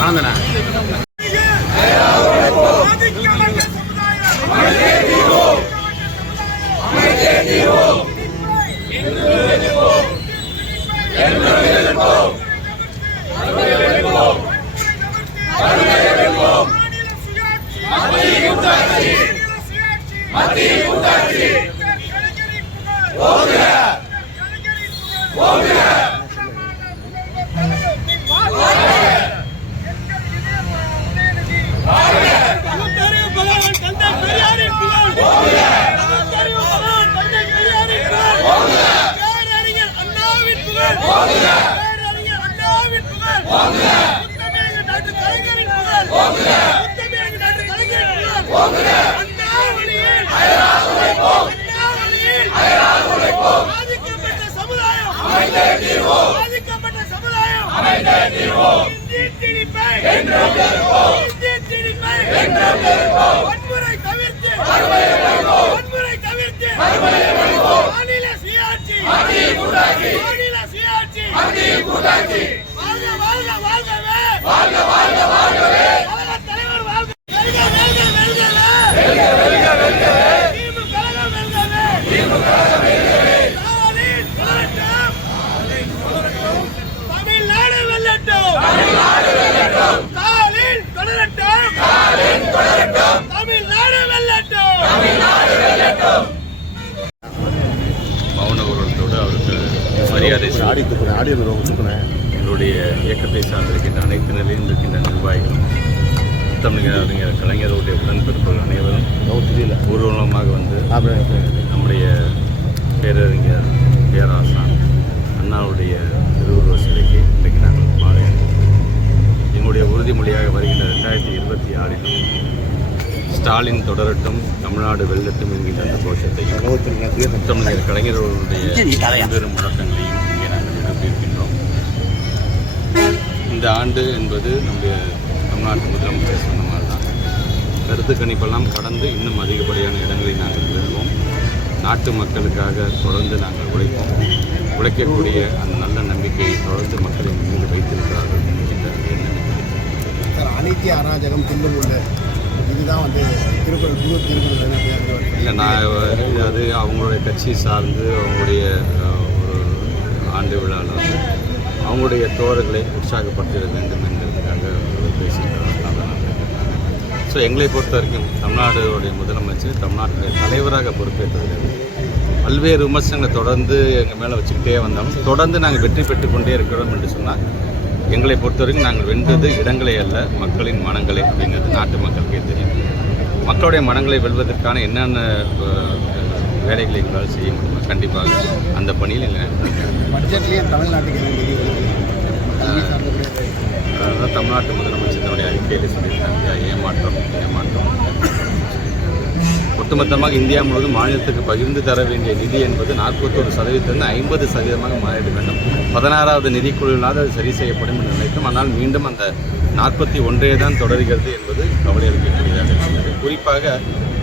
ஆனந்தண்ணா ஆதிக்கமற்ற சமுதாயம் மாநில சுயாட்சி வன்முறை தவிர்த்து வன்முறை தவிர்த்து மாநில சுயாட்சி மாநில சுயாட்சி வாழ்க வாழ்க வாழ்கவே வாழ்க வாழ்க வாழ்கவே தலைவர் வாழ்க வெல்க வெல்க வெல்கவே திமுக கழகம் வெல்கவே திமுக கழகம் வெல்கவே ஸ்டாலின் தொடரட்டும் தமிழ்நாடு வெல்லட்டும் தமிழ்நாடு வெல்லட்டும் ஸ்டாலின் தொடரட்டும் தொடரட்டும் தமிழ்நாடு வெல்லட்டும். தமிழ்நாடு வெல்லட்டும். மௌன ஊர்வலத்தோடு அவருக்கு மரியாதை செலுத்தி ஆடி துப்புனேன் ஆடி வந்து ரொம்ப துப்புனேன் எங்களுடைய இயக்கத்தை சார்ந்திருக்கின்ற அனைத்து நிலையிலும் இருக்கின்ற நிர்வாகிகள் தமிழக அறிஞர் கலைஞருடைய உடன்பிறப்புகள் அனைவரும் ஊர்வலமாக வந்து நம்முடைய பேரறிஞர் பேராசான் அண்ணாவுடைய திருவுருவ சிலைக்கு இன்றைக்கு நாங்கள் மாலை அணிவிக்கிறோம். எங்களுடைய உறுதிமொழியாக வருகின்ற ரெண்டாயிரத்தி இருபத்தி ஆறிலும் ஸ்டாலின் தொடரட்டும் தமிழ்நாடு வெல்லட்டும் என்கின்ற அந்த கோஷத்தையும் நோய் முத்தமிழர் கலைஞர்களுடைய பெரும் முழக்கங்களையும் இங்கே நாங்கள் நிரப்பியிருக்கின்றோம் இந்த ஆண்டு என்பது நம்முடைய தமிழ்நாட்டு முதலமைச்சர் சொன்ன மாதிரி தான் கருத்து கணிப்பெல்லாம் கடந்து இன்னும் அதிகப்படியான இடங்களை நாங்கள் பெறுவோம். நாட்டு மக்களுக்காக தொடர்ந்து நாங்கள் உழைப்போம். உழைக்கக்கூடிய அந்த நல்ல நம்பிக்கையை தொடர்ந்து மக்களின் மீது வைத்திருக்கிறார்கள் என்கின்ற எண்ணம் சார் அனைத்திய அராஜகம் உள்ள இதுதான் வந்து திருக்குறள் புது திருக்குறள் இல்லை நான் அது அவங்களுடைய கட்சி சார்ந்து அவங்களுடைய ஒரு ஆண்டு விழாவில் வந்து அவங்களுடைய தோழர்களை உற்சாகப்படுத்திட வேண்டும் என்பதற்காக பேசியிருக்கிறார்கள் ஸோ எங்களை பொறுத்த வரைக்கும் தமிழ்நாடுடைய முதலமைச்சர் தமிழ்நாட்டுடைய தலைவராக பொறுப்பேற்றதிலிருந்து பல்வேறு விமர்சனங்களை தொடர்ந்து எங்கள் மேலே வச்சுக்கிட்டே வந்தாலும் தொடர்ந்து நாங்கள் வெற்றி பெற்றுக்கொண்டே இருக்கிறோம் என்று சொன்னால் எங்களை பொறுத்தவரைக்கும் நாங்கள் வென்றது இடங்களே அல்ல மக்களின் மனங்களே அப்படிங்கிறது நாட்டு மக்களுக்கே தெரியும். மக்களுடைய மனங்களை வெல்வதற்கான என்னென்ன வேலைகளை எங்களால் செய்ய முடியுமோ கண்டிப்பாக அந்த பணியில் தமிழ்நாட்டு முதலமைச்சர் தன்னுடைய அறிக்கையில் சொல்லியிருக்காங்க. ஏமாற்றம் ஏமாற்றம். ஒட்டுமொத்தமாக இந்தியா முழுவதும் மாநிலத்துக்கு பகிர்ந்து தர வேண்டிய நிதி என்பது நாற்பத்தொரு சதவீதத்திலிருந்து ஐம்பது சதவீதமாக மாறிட வேண்டும். பதினாறாவது நிதிக்குழுவினால் அது சரி செய்யப்படும் என்று நினைத்தோம். ஆனால் மீண்டும் அந்த நாற்பத்தி ஒன்றே தான் தொடர்கிறது என்பது கவலை அளிக்கக்கூடியதாக இருக்கிறது. குறிப்பாக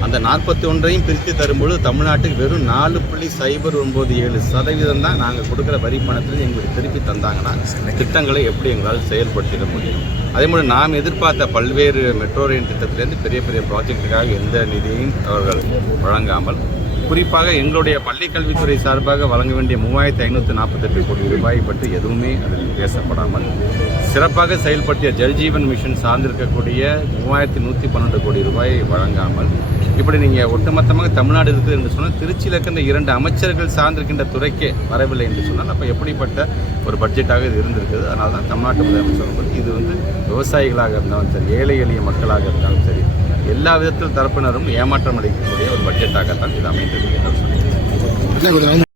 அந்த நாற்பத்தி ஒன்றையும் பிரித்து தரும்பொழுது தமிழ்நாட்டுக்கு வெறும் நாலு புள்ளி சைபர் ஒன்பது ஏழு சதவீதம் தான் நாங்கள் கொடுக்குற வரி பணத்தில் எங்களுக்கு திருப்பி தந்தாங்கன்னா திட்டங்களை எப்படி எங்களால் செயல்படுத்திட முடியும்? அதே மாதிரி நாம் எதிர்பார்த்த பல்வேறு மெட்ரோ ரயில் திட்டத்திலேருந்து பெரிய பெரிய ப்ராஜெக்டுக்காக எந்த நிதியையும் அவர்கள் வழங்காமல் குறிப்பாக எங்களுடைய பள்ளி கல்வித்துறை சார்பாக வழங்க வேண்டிய மூவாயிரத்தி ஐநூற்றி நாற்பத்தெட்டு கோடி ரூபாய் பற்றி எதுவுமே அதில் பேசப்படாமல் சிறப்பாக செயல்படுத்திய ஜல்ஜீவன் மிஷன் சார்ந்திருக்கக்கூடிய மூவாயிரத்தி நூற்றி பன்னெண்டு கோடி ரூபாயை வழங்காமல் இப்படி நீங்கள் ஒட்டுமொத்தமாக தமிழ்நாடு இருக்குது என்று சொன்னால் திருச்சியில் இருக்கின்ற இரண்டு அமைச்சர்கள் சார்ந்திருக்கின்ற துறைக்கே வரவில்லை என்று சொன்னால் அப்போ எப்படிப்பட்ட ஒரு பட்ஜெட்டாக இது இருந்திருக்குது அதனால தான் தமிழ்நாட்டு முதலமைச்சர் சொல்லும்போது இது வந்து விவசாயிகளாக இருந்தாலும் சரி ஏழை எளிய மக்களாக இருந்தாலும் சரி எல்லா விதத்தில் தரப்பினரும் ஏமாற்றம் அளிக்கக்கூடிய ஒரு பட்ஜெட்டாகத்தான் இது அமைந்திருக்கு என்று சொல்லுங்கள்